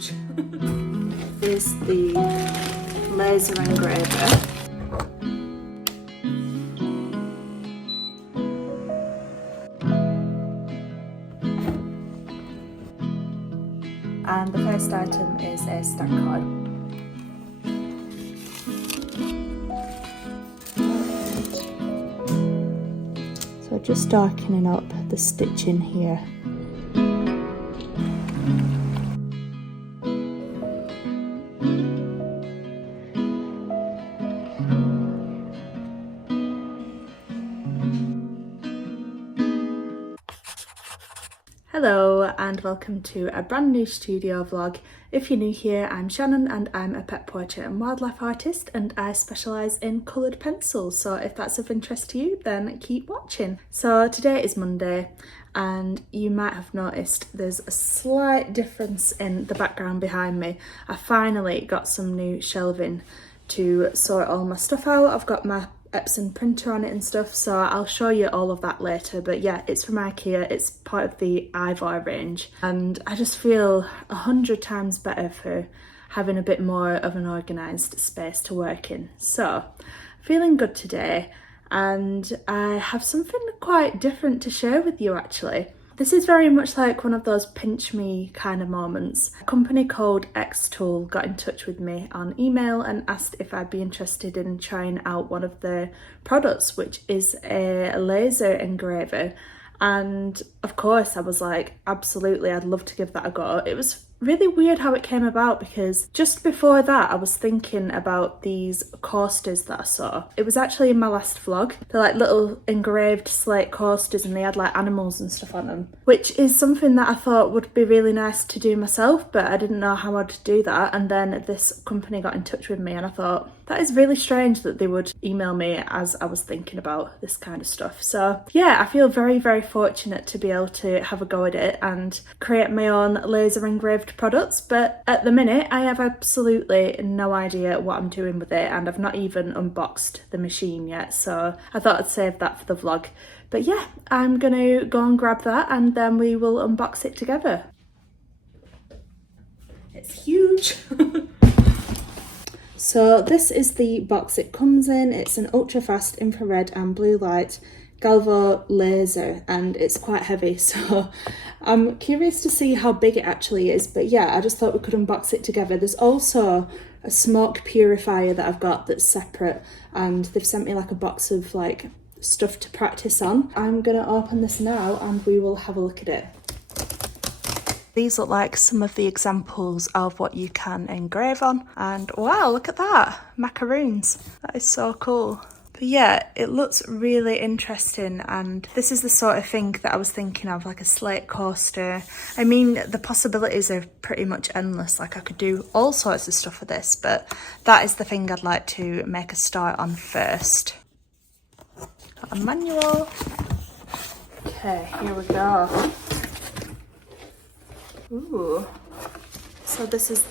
huge. Is the laser engraver. And the first item is a stack card. So just darkening up the stitching here. Hello and welcome to a brand new studio vlog. If you're new here, I'm Shannon and I'm a pet portrait and wildlife artist and I specialise in coloured pencils, so if that's of interest to you then keep watching. So today is Monday and you might have noticed there's a slight difference in the background behind me. I finally got some new shelving to sort all my stuff out. I've got my Epson printer on it and stuff, so I'll show you all of that later. But yeah, it's from IKEA, it's part of the Ivor range and I just feel 100 times better for having a bit more of an organised space to work in. So feeling good today and I have something quite different to share with you actually. This is very much like one of those pinch me kind of moments. A company called xTool got in touch with me on email and asked if I'd be interested in trying out one of their products, which is a laser engraver. And of course I was like, absolutely, I'd love to give that a go. It was really weird how it came about because just before that I was thinking about these coasters that I saw. It was actually in my last vlog. They're like little engraved slate coasters and they had like animals and stuff on them, which is something that I thought would be really nice to do myself, but I didn't know how I'd do that. And then this company got in touch with me and I thought that is really strange that they would email me as I was thinking about this kind of stuff. So yeah, I feel very, very fortunate to be able to have a go at it and create my own laser engraved products, but at the minute I have absolutely no idea what I'm doing with it and I've not even unboxed the machine yet, so I thought I'd save that for the vlog. But yeah, I'm gonna go and grab that and then we will unbox it together. It's huge. So this is the box it comes in. It's an ultra fast infrared and blue light Galvo laser and it's quite heavy, so I'm curious to see how big it actually is. But yeah, I just thought we could unbox it together. There's also a smoke purifier that I've got that's separate and they've sent me like a box of like stuff to practice on. I'm gonna open this now and we will have a look at it. These look like some of the examples of what you can engrave on, and wow, look at that, macaroons. That is so cool. But yeah, it looks really interesting and this is the sort of thing that I was thinking of, like a slate coaster. I mean, the possibilities are pretty much endless. Like I could do all sorts of stuff with this, but that is the thing I'd like to make a start on first. Got a manual. Okay, here we go. Ooh, so this is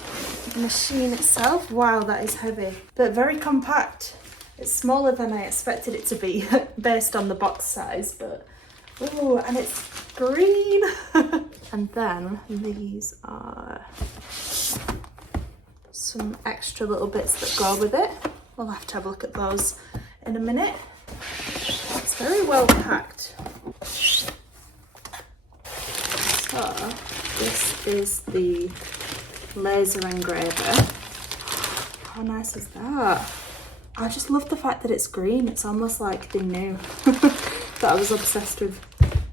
the machine itself. Wow, that is heavy, but very compact. It's smaller than I expected it to be based on the box size, but ooh, and it's green. And then these are some extra little bits that go with it. We'll have to have a look at those in a minute. It's very well packed. So this is the laser engraver. How nice is that? I just love the fact that it's green. It's almost like they knew that I was obsessed with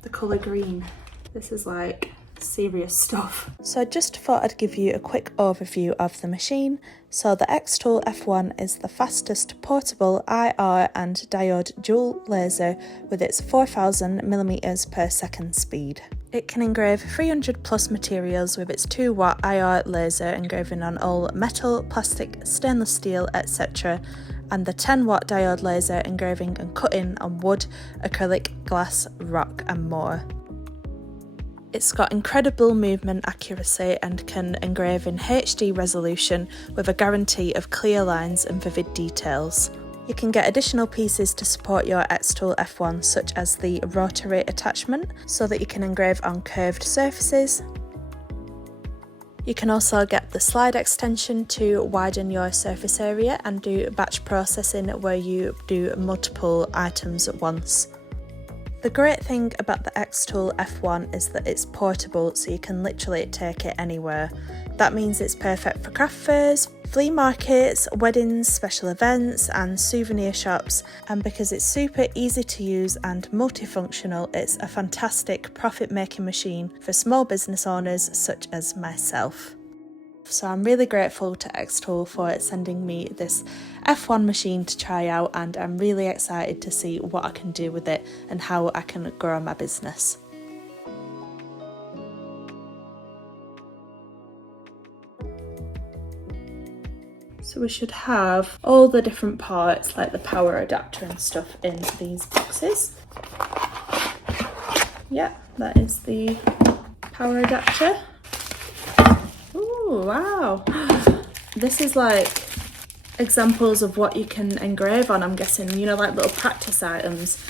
the colour green. This is like serious stuff. So I just thought I'd give you a quick overview of the machine. So the xTool F1 is the fastest portable IR and diode dual laser with its 4000mm per second speed. It can engrave 300 plus materials with its 2-watt IR laser engraving on all metal, plastic, stainless steel, etc. and the 10-watt diode laser engraving and cutting on wood, acrylic, glass, rock and more. It's got incredible movement accuracy and can engrave in HD resolution with a guarantee of clear lines and vivid details. You can get additional pieces to support your xTool F1 such as the rotary attachment so that you can engrave on curved surfaces. You can also get the slide extension to widen your surface area and do batch processing where you do multiple items at once. The great thing about the xTool F1 is that it's portable, so you can literally take it anywhere. That means it's perfect for craft fairs, flea markets, weddings, special events and souvenir shops, and because it's super easy to use and multifunctional, it's a fantastic profit-making machine for small business owners such as myself. So I'm really grateful to xTool for sending me this F1 machine to try out, and I'm really excited to see what I can do with it and how I can grow my business. So we should have all the different parts like the power adapter and stuff in these boxes. Yeah, that is the power adapter. Ooh, wow. This is like examples of what you can engrave on, I'm guessing, you know, like little practice items.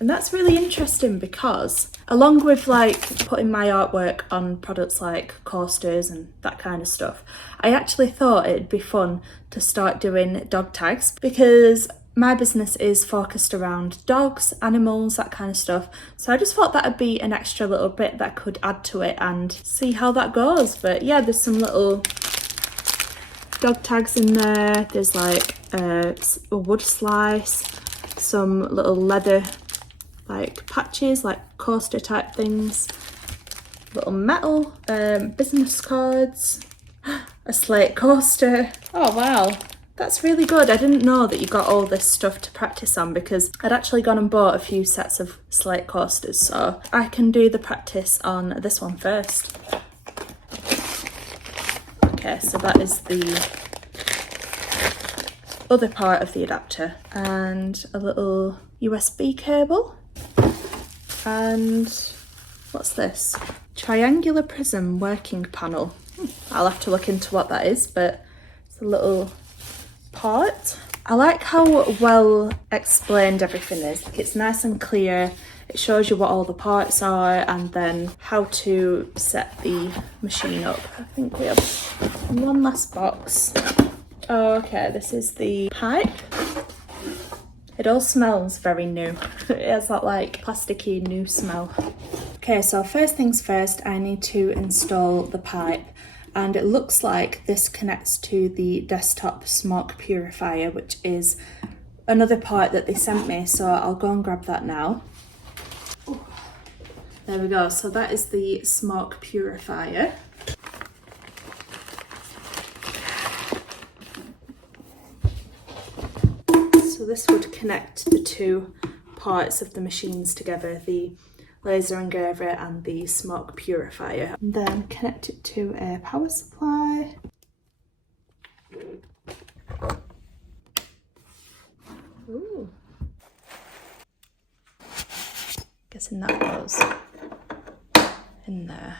And that's really interesting because along with like putting my artwork on products like coasters and that kind of stuff, I actually thought it'd be fun to start doing dog tags because my business is focused around dogs, animals, that kind of stuff. So I just thought that'd be an extra little bit that could add to it and see how that goes. But yeah, there's some little dog tags in there. There's like a wood slice, some little leather like patches, like coaster type things, little metal, business cards, a slate coaster. Oh wow, that's really good. I didn't know that you got all this stuff to practice on because I'd actually gone and bought a few sets of slate coasters, so I can do the practice on this one first. Okay, so that is the other part of the adapter, and a little USB cable. And what's this? Triangular prism working panel. I'll have to look into what that is, but it's a little part. I like how well explained everything is. Like, it's nice and clear. It shows you what all the parts are and then how to set the machine up. I think we have one last box. Oh, okay, this is the pipe. It all smells very new. It has that like plasticky new smell. Okay, so first things first, I need to install the pipe, and it looks like this connects to the desktop smoke purifier, which is another part that they sent me, so I'll go and grab that now. Ooh. There we go, so that is the smoke purifier. So this would connect the two parts of the machines together, the laser engraver and the smoke purifier. And then connect it to a power supply. Ooh. Guessing that goes in there.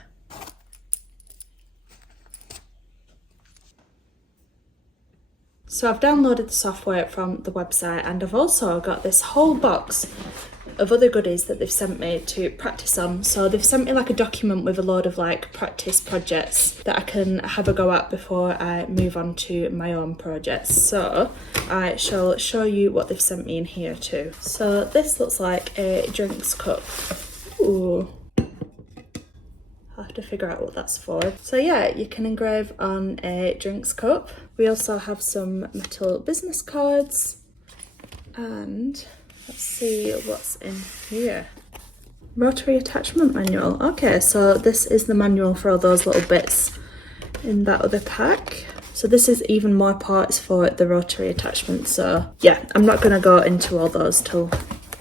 So I've downloaded the software from the website, and I've also got this whole box of other goodies that they've sent me to practice on. So they've sent me like a document with a load of like practice projects that I can have a go at before I move on to my own projects. So I shall show you what they've sent me in here too. So this looks like a drinks cup. Ooh. I'll have to figure out what that's for. So yeah, you can engrave on a drinks cup. We also have some metal business cards, and let's see what's in here. Rotary attachment manual. Okay, so this is the manual for all those little bits in that other pack. So this is even more parts for the rotary attachment. So yeah, I'm not gonna go into all those till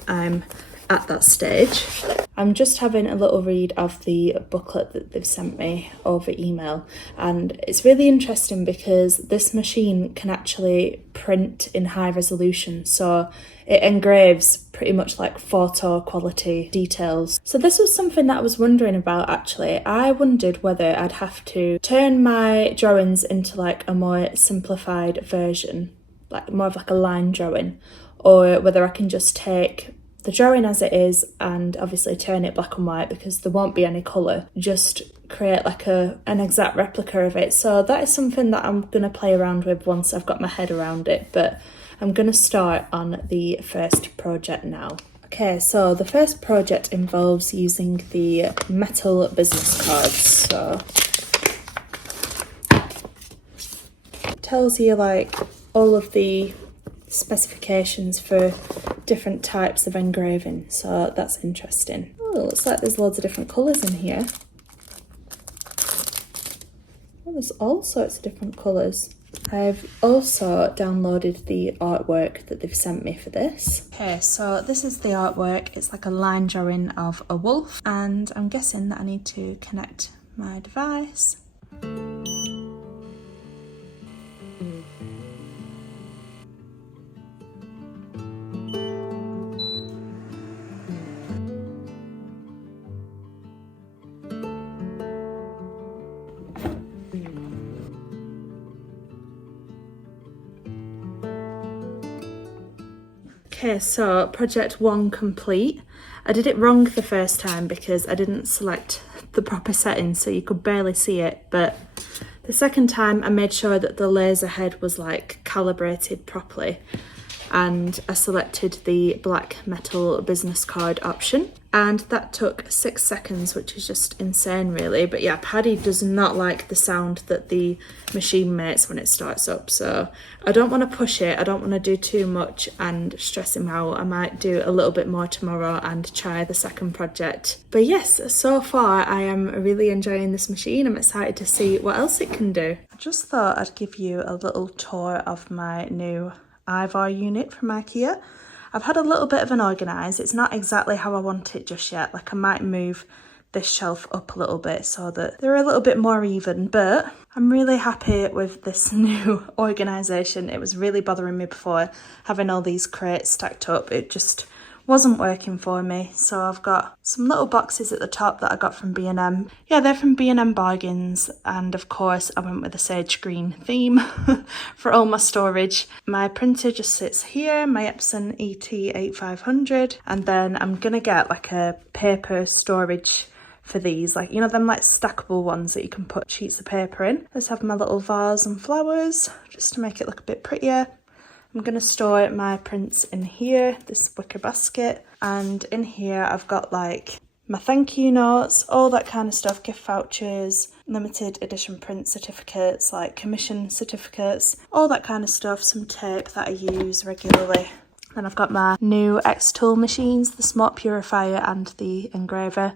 I'm at that stage. I'm just having a little read of the booklet that they've sent me over email, and it's really interesting because this machine can actually print in high resolution, so it engraves pretty much like photo quality details. So this was something that I was wondering about actually. I wondered whether I'd have to turn my drawings into like a more simplified version, like more of like a line drawing, or whether I can just take the drawing as it is and obviously turn it black and white because there won't be any colour, just create like an exact replica of it. So that is something that I'm going to play around with once I've got my head around it, but I'm going to start on the first project now. Okay, so the first project involves using the metal business cards. So it tells you like all of the specifications for different types of engraving, so that's interesting. Oh, looks like there's loads of different colours in here. Oh, there's all sorts of different colours. I've also downloaded the artwork that they've sent me for this. Okay, so this is the artwork. It's like a line drawing of a wolf, and I'm guessing that I need to connect my device. Okay, so project 1 complete. I did it wrong the first time because I didn't select the proper settings, so you could barely see it, but the second time I made sure that the laser head was like calibrated properly, and I selected the black metal business card option, and that took 6 seconds, which is just insane really. But yeah, Paddy does not like the sound that the machine makes when it starts up, so I don't want to push it, I don't want to do too much and stress him out. I might do a little bit more tomorrow and try the second project. But yes, so far I am really enjoying this machine. I'm excited to see what else it can do. I just thought I'd give you a little tour of my new Ivar unit from IKEA. I've had a little bit of an organise. It's not exactly how I want it just yet. Like I might move this shelf up a little bit so that they're a little bit more even, but I'm really happy with this new organisation. It was really bothering me before, having all these crates stacked up. It just wasn't working for me. So I've got some little boxes at the top that I got from B&M. Yeah, they're from B&M Bargains, and of course I went with a sage green theme for all my storage. My printer just sits here, my Epson ET8500, and then I'm gonna get like a paper storage for these, like, you know, them like stackable ones that you can put sheets of paper in. Let's have my little vase and flowers just to make it look a bit prettier. I'm going to store my prints in here, this wicker basket, and in here I've got like my thank you notes, all that kind of stuff, gift vouchers, limited edition print certificates, like commission certificates, all that kind of stuff, some tape that I use regularly. Then I've got my new xTool machines, the smoke purifier and the engraver,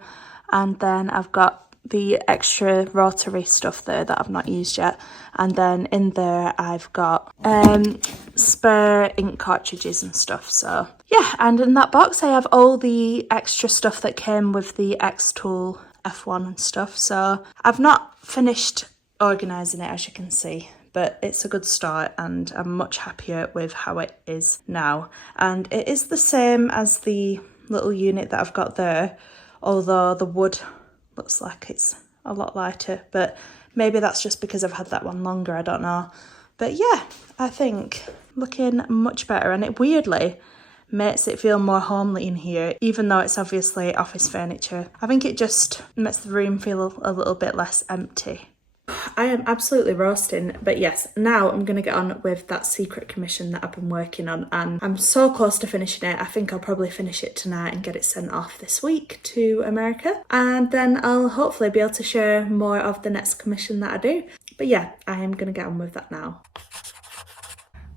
and then I've got the extra rotary stuff there that I've not used yet, and then in there I've got spare ink cartridges and stuff. So yeah, and in that box I have all the extra stuff that came with the xTool F1 and stuff. So I've not finished organising it, as you can see, but it's a good start and I'm much happier with how it is now. And it is the same as the little unit that I've got there, although the wood looks like it's a lot lighter, but maybe that's just because I've had that one longer, I don't know. But yeah, I think looking much better, and it weirdly makes it feel more homely in here, even though it's obviously office furniture. I think it just makes the room feel a little bit less empty. I am absolutely roasting, but yes, now I'm going to get on with that secret commission that I've been working on, and I'm so close to finishing it. I think I'll probably finish it tonight and get it sent off this week to America, and then I'll hopefully be able to share more of the next commission that I do. But yeah, I am going to get on with that now.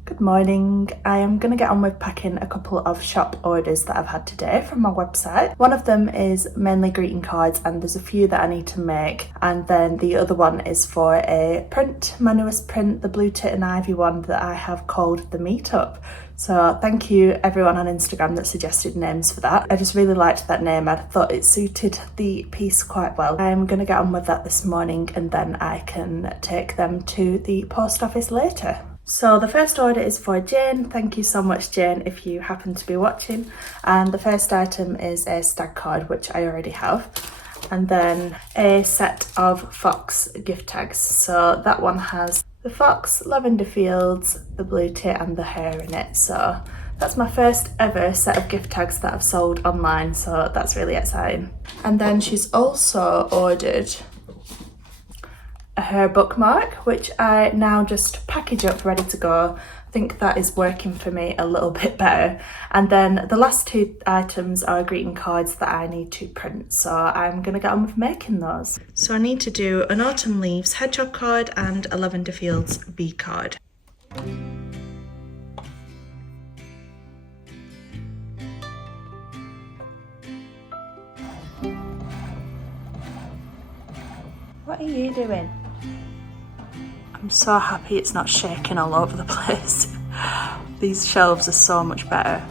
Good morning. I am going to get on with packing a couple of shop orders that I've had today from my website. One of them is mainly greeting cards, and there's a few that I need to make, and then the other one is for a print, my newest print, the Blue Tit and Ivy one that I have called the Meetup. So thank you everyone on Instagram that suggested names for that. I just really liked that name. I thought it suited the piece quite well. I'm going to get on with that this morning, and then I can take them to the post office later. So the first order is for Jane. Thank you so much, Jane, if you happen to be watching. And the first item is a stag card, which I already have. And then a set of fox gift tags. So that one has the fox, lavender fields, the blue tit and the hare in it. So that's my first ever set of gift tags that I've sold online. So that's really exciting. And then she's also ordered her bookmark, which I now just package up ready to go. I think that is working for me a little bit better. And then the last two items are greeting cards that I need to print, so I'm gonna get on with making those. So I need to do an Autumn Leaves hedgehog card and a Lavender Fields bee card. What are you doing? I'm so happy it's not shaking all over the place. These shelves are so much better.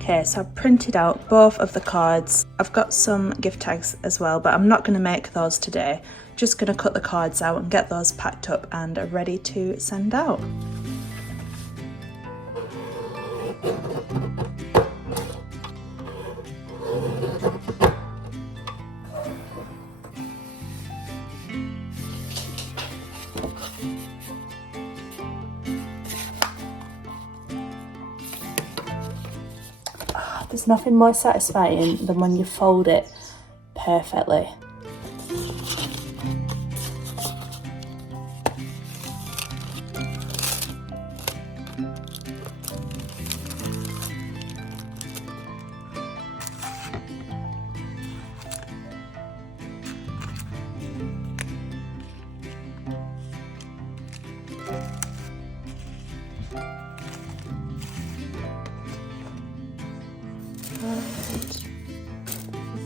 Okay, so I've printed out both of the cards. I've got some gift tags as well, but I'm not going to make those today. Just going to cut the cards out and get those packed up and are ready to send out. There's nothing more satisfying than when you fold it perfectly.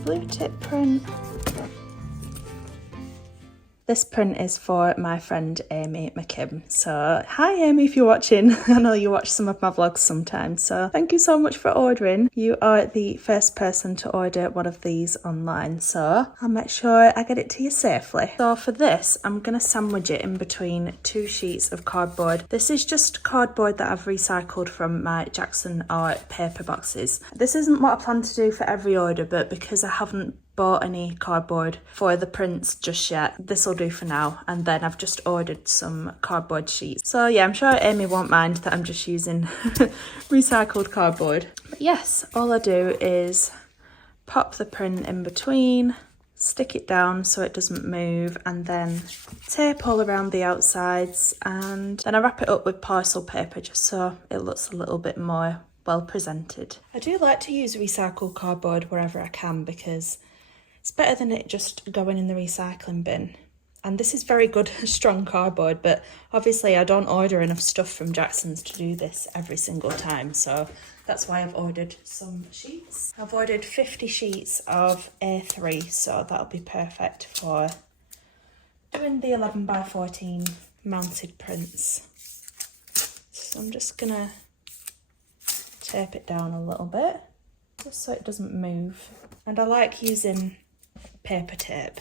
Blue tip print. This print is for my friend Amy McKim. So hi Amy, if you're watching. I know you watch some of my vlogs sometimes, so thank you so much for ordering. You are the first person to order one of these online, so I'll make sure I get it to you safely. So for this, I'm gonna sandwich it in between two sheets of cardboard. This is just cardboard that I've recycled from my Jackson Art paper boxes. This isn't what I plan to do for every order, but because I haven't bought any cardboard for the prints just yet, this will do for now, and then I've just ordered some cardboard sheets. So yeah, I'm sure Amy won't mind that I'm just using recycled cardboard. But yes, all I do is pop the print in between, stick it down so it doesn't move, and then tape all around the outsides, and then I wrap it up with parcel paper just so it looks a little bit more well presented. I do like to use recycled cardboard wherever I can because it's better than it just going in the recycling bin. And this is very good, strong cardboard, but obviously I don't order enough stuff from Jackson's to do this every single time, so that's why I've ordered some sheets. I've ordered 50 sheets of A3, so that'll be perfect for doing the 11x14 mounted prints. So I'm just gonna tape it down a little bit, just so it doesn't move. And I like using paper tape.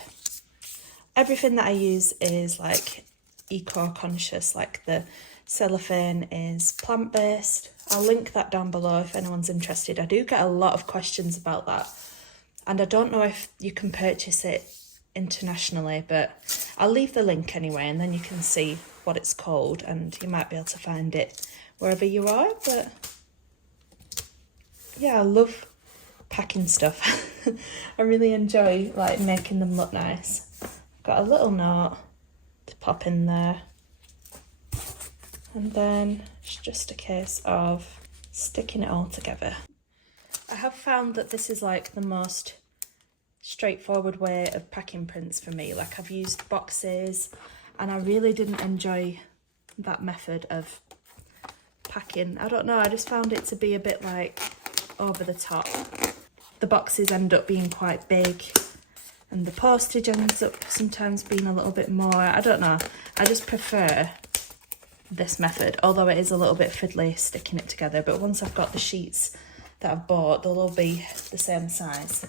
Everything that I use is like eco-conscious, like the cellophane is plant-based. I'll link that down below if anyone's interested. I do get a lot of questions about that, and I don't know if you can purchase it internationally, but I'll leave the link anyway, and then you can see what it's called, and you might be able to find it wherever you are. But yeah, I love packing stuff. I really enjoy like making them look nice. I've got a little note to pop in there, and then it's just a case of sticking it all together. I have found that this is like the most straightforward way of packing prints for me. Like I've used boxes and I really didn't enjoy that method of packing. I don't know, I just found it to be a bit like over the top. The boxes end up being quite big and the postage ends up sometimes being a little bit more. I don't know, I just prefer this method, although it is a little bit fiddly sticking it together, but once I've got the sheets that I've bought, they'll all be the same size,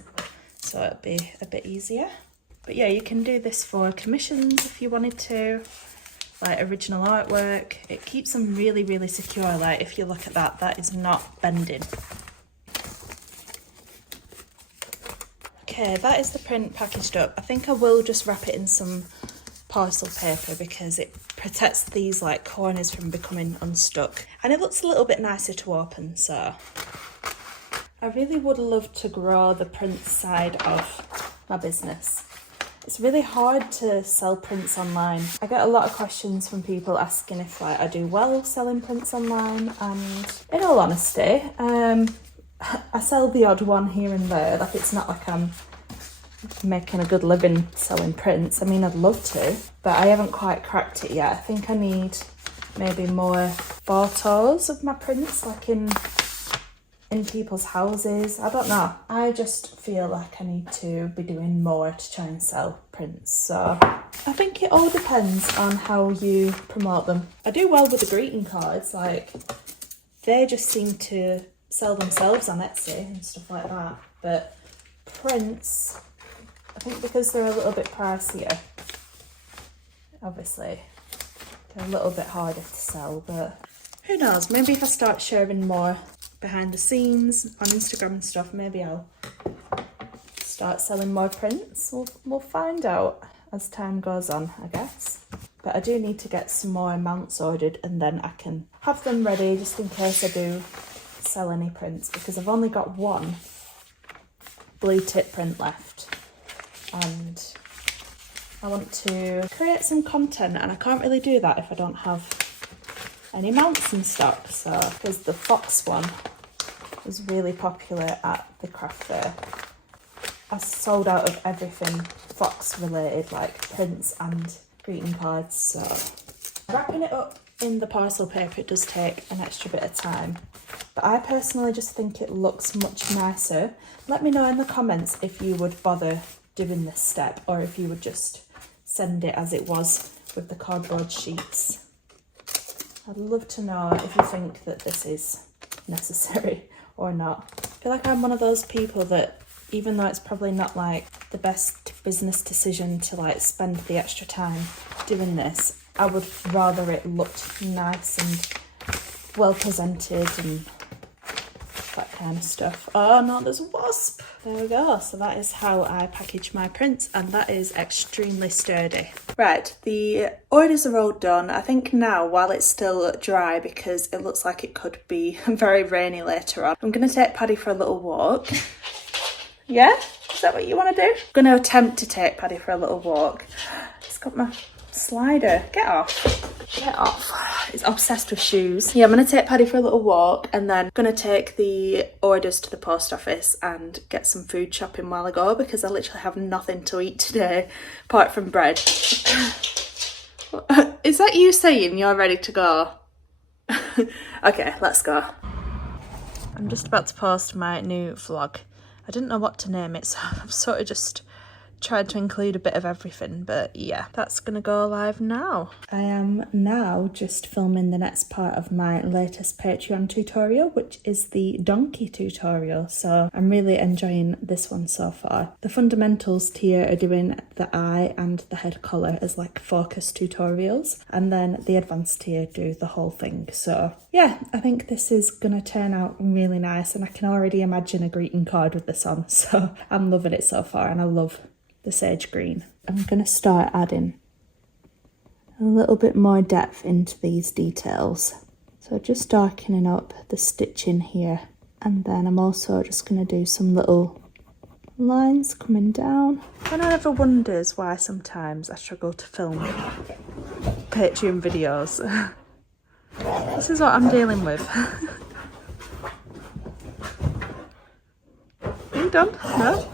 so it'll be a bit easier. But yeah, you can do this for commissions if you wanted to, like original artwork. It keeps them really, really secure. Like if you look at that, that is not bending. Okay, that is the print packaged up. I think I will just wrap it in some parcel paper because it protects these like corners from becoming unstuck, and it looks a little bit nicer to open. So I really would love to grow the print side of my business. It's really hard to sell prints online. I get a lot of questions from people asking if like I do well selling prints online, and in all honesty, I sell the odd one here and there. Like, it's not like I'm making a good living selling prints. I mean, I'd love to, but I haven't quite cracked it yet. I think I need maybe more photos of my prints, like in people's houses. I don't know. I just feel like I need to be doing more to try and sell prints. So I think it all depends on how you promote them. I do well with the greeting cards. Like, they just seem to sell themselves on Etsy and stuff like that. But prints, I think because they're a little bit pricier, obviously, they're a little bit harder to sell. But who knows, maybe if I start sharing more behind the scenes on Instagram and stuff, maybe I'll start selling more prints. We'll find out as time goes on, I guess. But I do need to get some more mounts ordered, and then I can have them ready just in case I do sell any prints, because I've only got one blue tip print left, and I want to create some content, and I can't really do that if I don't have any mounts in stock. So, because the fox one was really popular at the craft fair, I sold out of everything fox related, like prints and greeting cards. So wrapping it up in the parcel paper, it does take an extra bit of time, but I personally just think it looks much nicer. Let me know in the comments if you would bother doing this step, or if you would just send it as it was with the cardboard sheets. I'd love to know if you think that this is necessary or not. I feel like I'm one of those people that, even though it's probably not like the best business decision to like spend the extra time doing this, I would rather it looked nice and well presented and that kind of stuff. Oh no, there's a wasp. There we go. So that is how I package my prints, and that is extremely sturdy. Right, the orders are all done. I think now, while it's still dry, because it looks like it could be very rainy later on, I'm going to take Paddy for a little walk. Yeah? Is that what you want to do? I'm going to attempt to take Paddy for a little walk. It's got my slider. Get off. Get off. He's obsessed with shoes. Yeah, I'm going to take Paddy for a little walk, and then I'm going to take the orders to the post office and get some food shopping while I go, because I literally have nothing to eat today apart from bread. Is that you saying you're ready to go? Okay, let's go. I'm just about to post my new vlog. I didn't know what to name it, so I've sort of just tried to include a bit of everything, but yeah, that's gonna go live now. I am now just filming the next part of my latest Patreon tutorial, which is the donkey tutorial, so I'm really enjoying this one so far. The fundamentals tier are doing the eye and the head collar as like focus tutorials, and then the advanced tier do the whole thing. So yeah, I think this is gonna turn out really nice, and I can already imagine a greeting card with this on, so I'm loving it so far, and I love the sage green. I'm going to start adding a little bit more depth into these details. So just darkening up the stitching here, and then I'm also just going to do some little lines coming down. And I ever wonders why sometimes I struggle to film Patreon videos. This is what I'm dealing with. Are you done? No?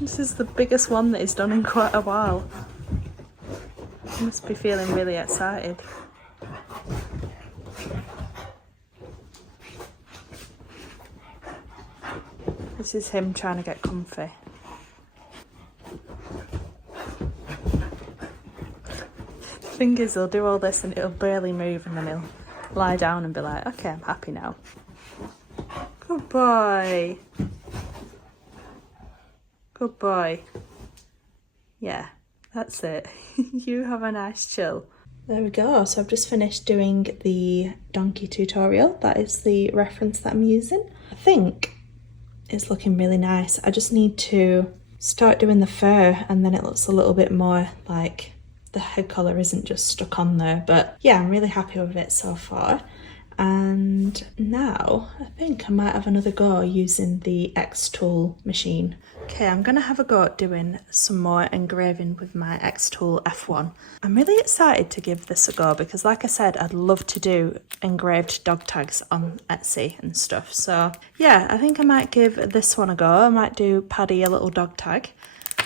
This is the biggest one that he's done in quite a while. He must be feeling really excited. This is him trying to get comfy. The thing is, he'll do all this and it'll barely move, and then he'll lie down and be like, okay, I'm happy now. Good boy. Good boy. Yeah, that's it. You have a nice chill. There we go. So I've just finished doing the donkey tutorial. That is the reference that I'm using. I think it's looking really nice. I just need to start doing the fur, and then it looks a little bit more like the head collar isn't just stuck on there. But yeah, I'm really happy with it so far. And now I think I might have another go using the xTool machine. Okay, I'm gonna have a go at doing some more engraving with my xTool F1. I'm really excited to give this a go because, like I said, I'd love to do engraved dog tags on Etsy and stuff. So yeah, I think I might give this one a go. I might do Paddy a little dog tag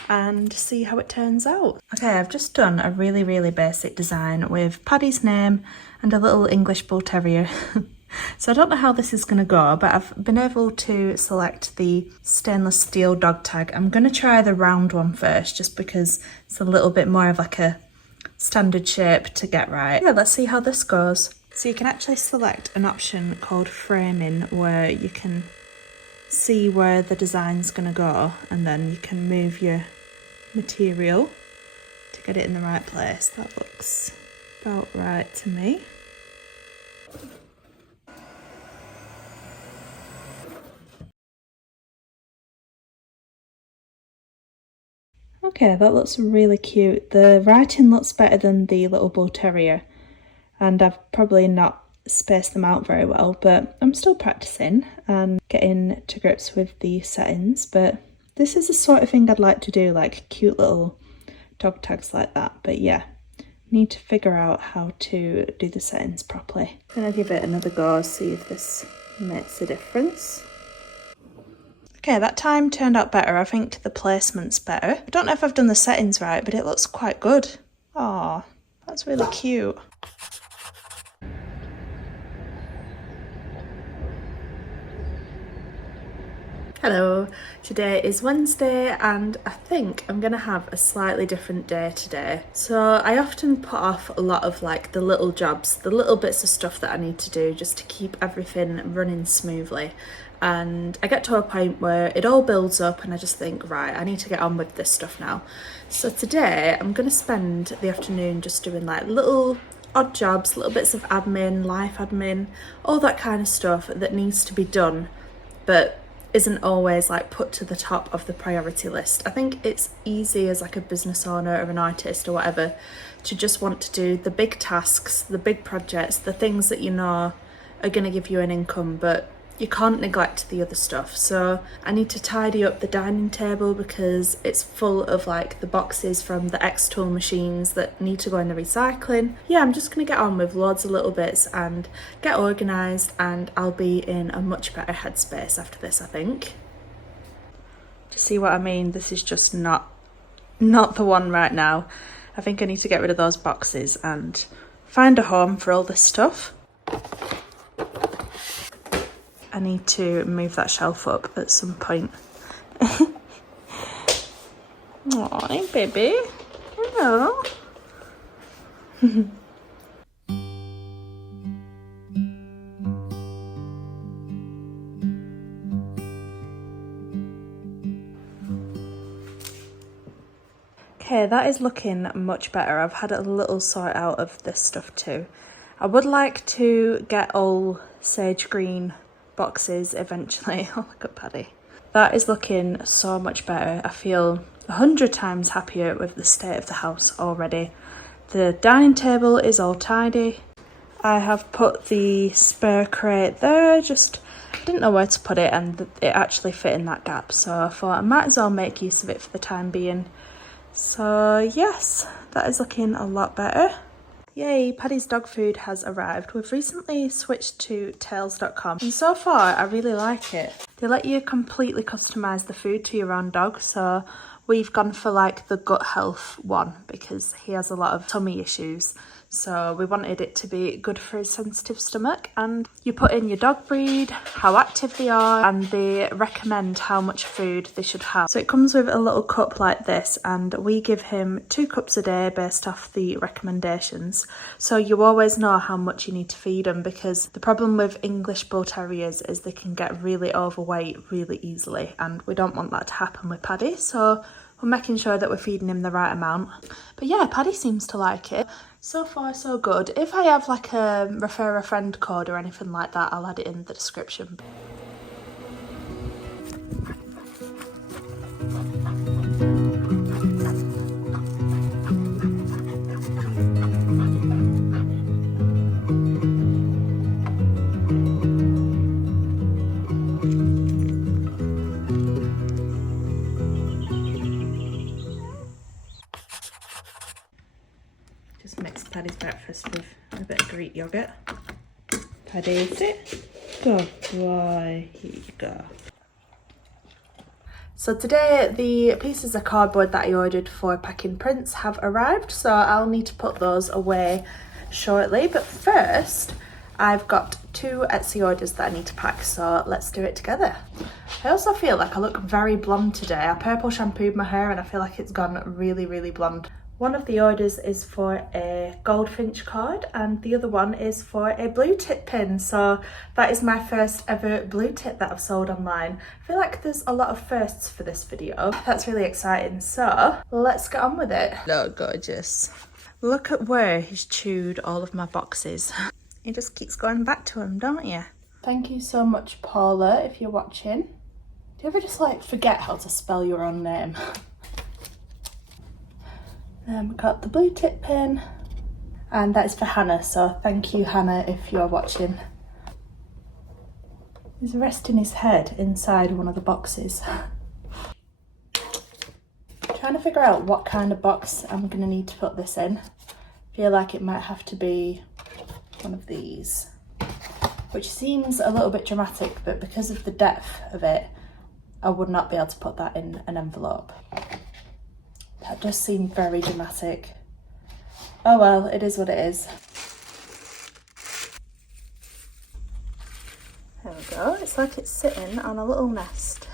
and see how it turns out. Okay, I've just done a really basic design with Paddy's name and a little English Bull Terrier. So I don't know how this is going to go, but I've been able to select the stainless steel dog tag. I'm going to try the round one first, just because it's a little bit more of like a standard shape to get right. Yeah, let's see how this goes. So you can actually select an option called framing, where you can see where the design's going to go, and then you can move your material to get it in the right place. That looks about right to me. Okay, that looks really cute. The writing looks better than the little Bull Terrier, and I've probably not spaced them out very well, but I'm still practicing and getting to grips with the settings. But this is the sort of thing I'd like to do, like cute little dog tags like that. But yeah, need to figure out how to do the settings properly. I'm gonna give it another go, see if this makes a difference. Okay, that time turned out better. I think the placement's better. I don't know if I've done the settings right, but it looks quite good. Aw, that's really cute. Hello, today is Wednesday and I think I'm gonna have a slightly different day today. So I often put off a lot of like the little jobs, the little bits of stuff that I need to do just to keep everything running smoothly. And I get to a point where it all builds up and I just think, right, I need to get on with this stuff now. So today I'm gonna spend the afternoon just doing like little odd jobs, little bits of admin, life admin, all that kind of stuff that needs to be done, but isn't always like put to the top of the priority list. I think it's easy as like a business owner or an artist or whatever to just want to do the big tasks, the big projects, the things that you know are going to give you an income, but you can't neglect the other stuff. So I need to tidy up the dining table because it's full of like the boxes from the xTool machines that need to go in the recycling. Yeah, I'm just gonna get on with loads of little bits and get organised, and I'll be in a much better headspace after this, I think. To see what I mean, this is just not the one right now. I think I need to get rid of those boxes and find a home for all this stuff. I need to move that shelf up at some point. Aw, hey baby. Hello. Okay, that is looking much better. I've had a little sort out of this stuff too. I would like to get all sage green boxes eventually. Oh, look at Paddy. That is looking so much better. I feel 100 times happier with the state of the house already. The dining table is all tidy. I have put the spare crate there, just didn't know where to put it, and it actually fit in that gap, so I thought I might as well make use of it for the time being. So yes, that is looking a lot better. Yay, Paddy's dog food has arrived. We've recently switched to tails.com and so far I really like it. They let you completely customise the food to your own dog, so we've gone for like the gut health one because he has a lot of tummy issues. So we wanted it to be good for his sensitive stomach, and you put in your dog breed, how active they are, and they recommend how much food they should have. So it comes with a little cup like this, and we give him 2 cups a day based off the recommendations. So you always know how much you need to feed them, because the problem with English Bull Terriers is they can get really overweight really easily, and we don't want that to happen with Paddy. So we're making sure that we're feeding him the right amount. But yeah, Paddy seems to like it. So far, so good. If I have like a refer a friend code or anything like that, I'll add it in the description. just mix Paddy's breakfast with a bit of Greek yoghurt. Paddy, eat it. Good boy. Here you go. So today the pieces of cardboard that I ordered for packing prints have arrived, so I'll need to put those away shortly. But first, I've got 2 Etsy orders that I need to pack, so let's do it together. I also feel like I look very blonde today. I purple shampooed my hair and I feel like it's gone really, really blonde. One of the orders is for a goldfinch card and the other one is for a blue tip pin. So that is my first ever blue tip that I've sold online. I feel like there's a lot of firsts for this video. That's really exciting. So let's get on with it. Look, gorgeous. Look at where he's chewed all of my boxes. He just keeps going back to them, don't you? Thank you so much, Paula, if you're watching. Do you ever just like forget how to spell your own name? We've got the blue tip pin, and that is for Hannah, so thank you, Hannah, if you're watching. He's resting his head inside one of the boxes. Trying to figure out what kind of box I'm going to need to put this in. Feel like it might have to be one of these, which seems a little bit dramatic, but because of the depth of it, I would not be able to put that in an envelope. That does seem very dramatic. Oh well, it is what it is. There we go, it's like it's sitting on a little nest.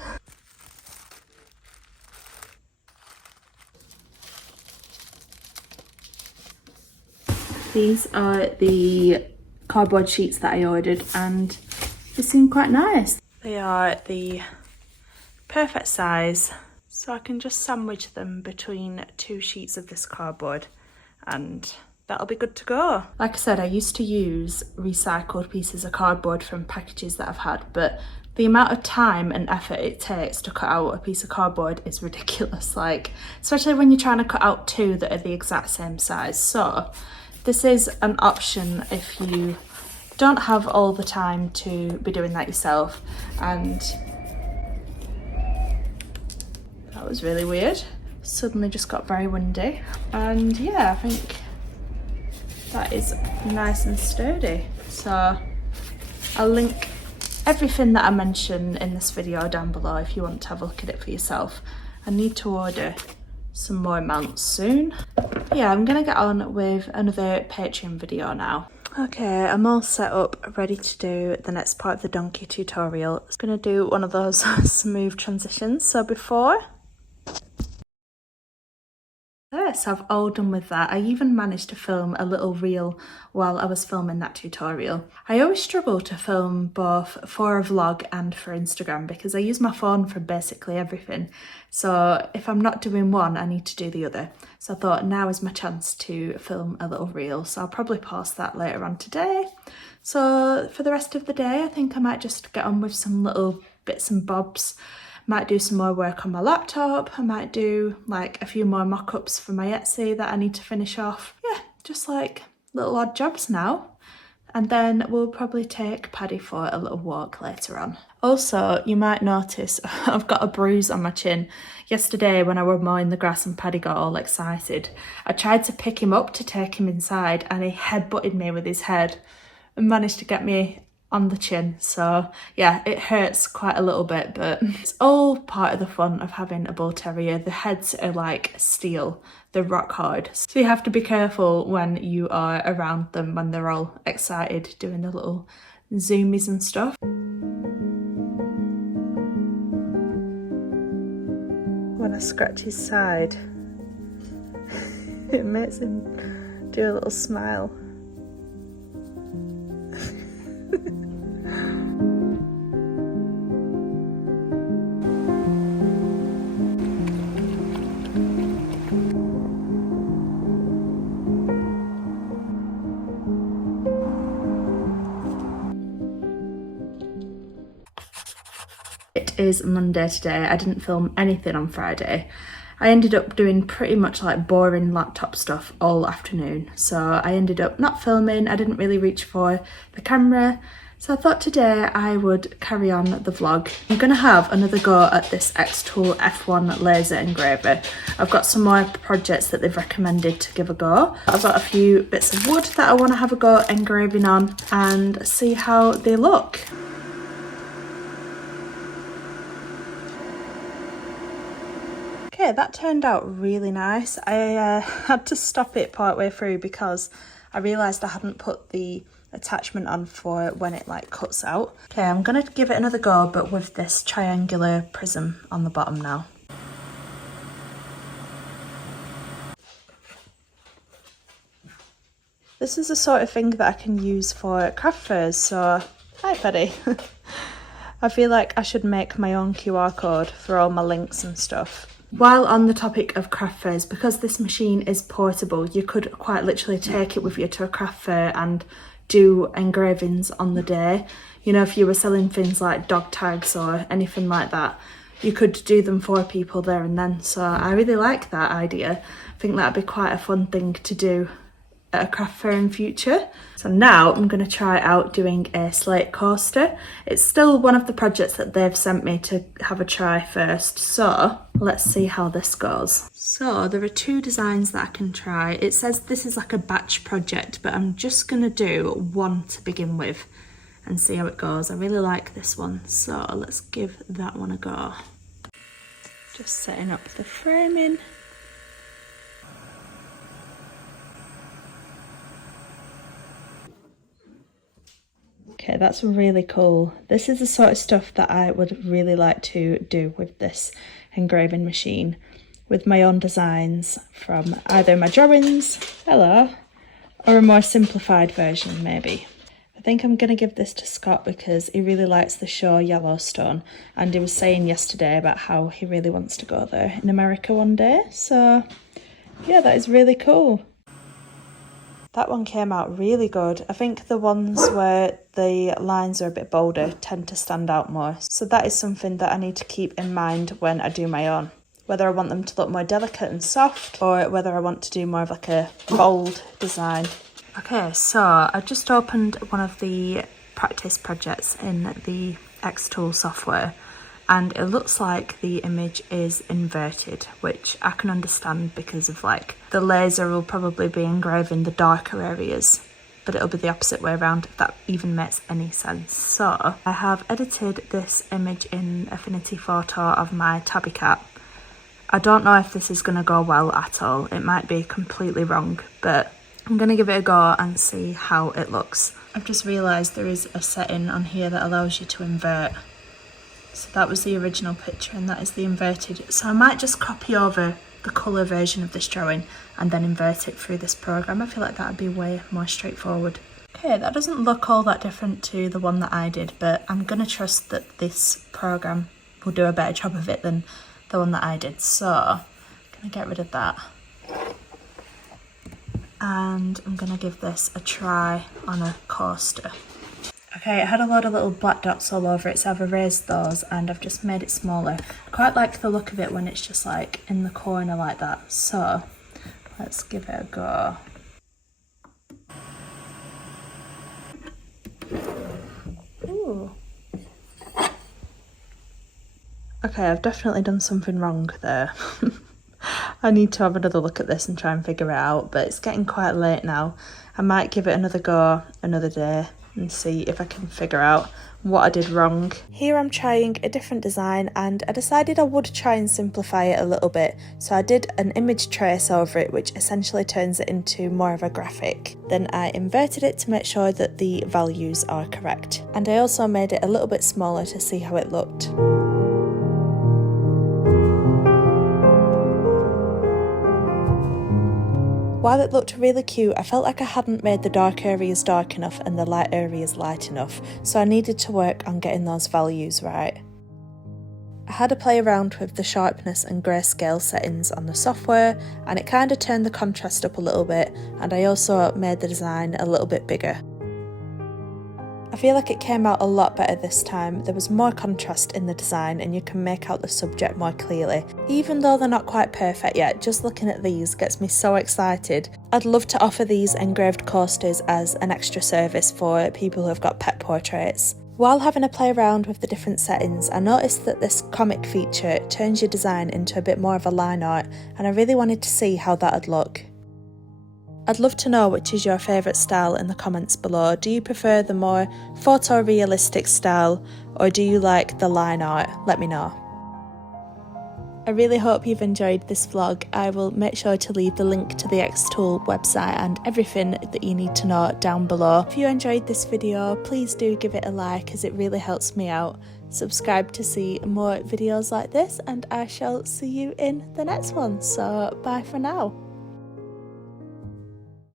These are the cardboard sheets that I ordered and they seem quite nice. They are the perfect size, so I can just sandwich them between 2 sheets of this cardboard and that'll be good to go. Like I said, I used to use recycled pieces of cardboard from packages that I've had, but the amount of time and effort it takes to cut out a piece of cardboard is ridiculous, like, especially when you're trying to cut out 2 that are the exact same size. So this is an option if you don't have all the time to be doing that yourself. And that was really weird. Suddenly just got very windy. And yeah, I think that is nice and sturdy. So I'll link everything that I mention in this video down below if you want to have a look at it for yourself. I need to order some more mounts soon. But yeah, I'm gonna get on with another Patreon video now. Okay, I'm all set up, ready to do the next part of the donkey tutorial. I'm gonna do one of those smooth transitions. So before this, I've all done with that. I even managed to film a little reel while I was filming that tutorial. I always struggle to film both for a vlog and for Instagram because I use my phone for basically everything. So if I'm not doing one, I need to do the other. So I thought now is my chance to film a little reel. So I'll probably post that later on today. So for the rest of the day, I think I might just get on with some little bits and bobs. Might do some more work on my laptop. I might do like a few more mock-ups for my Etsy that I need to finish off. Yeah, just like little odd jobs now. And then we'll probably take Paddy for a little walk later on. Also, you might notice I've got a bruise on my chin. Yesterday when I was mowing the grass and Paddy got all excited, I tried to pick him up to take him inside and he head-butted me with his head and managed to get me on the chin. So yeah, it hurts quite a little bit, but it's all part of the fun of having a bull terrier. The heads are like steel, they're rock hard, so you have to be careful when you are around them when they're all excited doing the little zoomies and stuff. When I scratch his side, it makes him do a little smile. It is Monday today. I didn't film anything on Friday. I ended up doing pretty much like boring laptop stuff all afternoon. So I ended up not filming. I didn't really reach for the camera. So I thought today I would carry on the vlog. I'm going to have another go at this xTool F1 Laser Engraver. I've got some more projects that they've recommended to give a go. I've got a few bits of wood that I want to have a go engraving on and see how they look. Okay, that turned out really nice. I had to stop it partway through because I realised I hadn't put the attachment on for when it like cuts out. Okay, I'm gonna give it another go, but with this triangular prism on the bottom now. This is the sort of thing that I can use for craft fairs, so hi Paddy. I feel like I should make my own QR code for all my links and stuff. While on the topic of craft fairs, because this machine is portable, you could quite literally take it with you to a craft fair and do engravings on the day. You know, if you were selling things like dog tags or anything like that, you could do them for people there and then. So I really like that idea. I think that'd be quite a fun thing to do at a craft fair in future. So now I'm going to try out doing a slate coaster. It's still one of the projects that they've sent me to have a try first, so let's see how this goes. So there are two designs that I can try. It says this is like a batch project, but I'm just going to do one to begin with and see how it goes. I really like this one, so let's give that one a go. Just setting up the framing. Okay, that's really cool. This is the sort of stuff that I would really like to do with this engraving machine, with my own designs from either my drawings, hello, or a more simplified version maybe. I think I'm going to give this to Scott because he really likes the show Yellowstone, and he was saying yesterday about how he really wants to go there in America one day, so yeah, that is really cool. That one came out really good. I think the ones where the lines are a bit bolder tend to stand out more. So that is something that I need to keep in mind when I do my own. Whether I want them to look more delicate and soft or whether I want to do more of like a bold design. Okay, so I just opened one of the practice projects in the xTool software, and it looks like the image is inverted, which I can understand because of like the laser will probably be engraving the darker areas, but it'll be the opposite way around, if that even makes any sense. So I have edited this image in Affinity Photo of my tabby cat. I don't know if this is going to go well at all. It might be completely wrong, but I'm going to give it a go and see how it looks. I've just realised there is a setting on here that allows you to invert. So that was the original picture and that is the inverted. So I might just copy over the colour version of this drawing and then invert it through this program. I feel like that would be way more straightforward. Okay, that doesn't look all that different to the one that I did, but I'm going to trust that this program will do a better job of it than the one that I did. So I'm going to get rid of that. And I'm going to give this a try on a coaster. Okay, it had a lot of little black dots all over it, so I've erased those and I've just made it smaller. I quite like the look of it when it's just like in the corner like that, so let's give it a go. Ooh. Okay, I've definitely done something wrong there. I need to have another look at this and try and figure it out, but it's getting quite late now. I might give it another go another day and see if I can figure out what I did wrong. Here I'm trying a different design and I decided I would try and simplify it a little bit. So I did an image trace over it, which essentially turns it into more of a graphic. Then I inverted it to make sure that the values are correct. And I also made it a little bit smaller to see how it looked. While it looked really cute, I felt like I hadn't made the dark areas dark enough and the light areas light enough, so I needed to work on getting those values right. I had to play around with the sharpness and grayscale settings on the software, and it kind of turned the contrast up a little bit, and I also made the design a little bit bigger. I feel like it came out a lot better this time. There was more contrast in the design and you can make out the subject more clearly. Even though they're not quite perfect yet, just looking at these gets me so excited. I'd love to offer these engraved coasters as an extra service for people who have got pet portraits. While having a play around with the different settings, I noticed that this comic feature turns your design into a bit more of a line art, and I really wanted to see how that'd look. I'd love to know which is your favourite style in the comments below. Do you prefer the more photorealistic style, or do you like the line art? Let me know. I really hope you've enjoyed this vlog. I will make sure to leave the link to the xTool website and everything that you need to know down below. If you enjoyed this video, please do give it a like as it really helps me out. Subscribe to see more videos like this and I shall see you in the next one. So bye for now.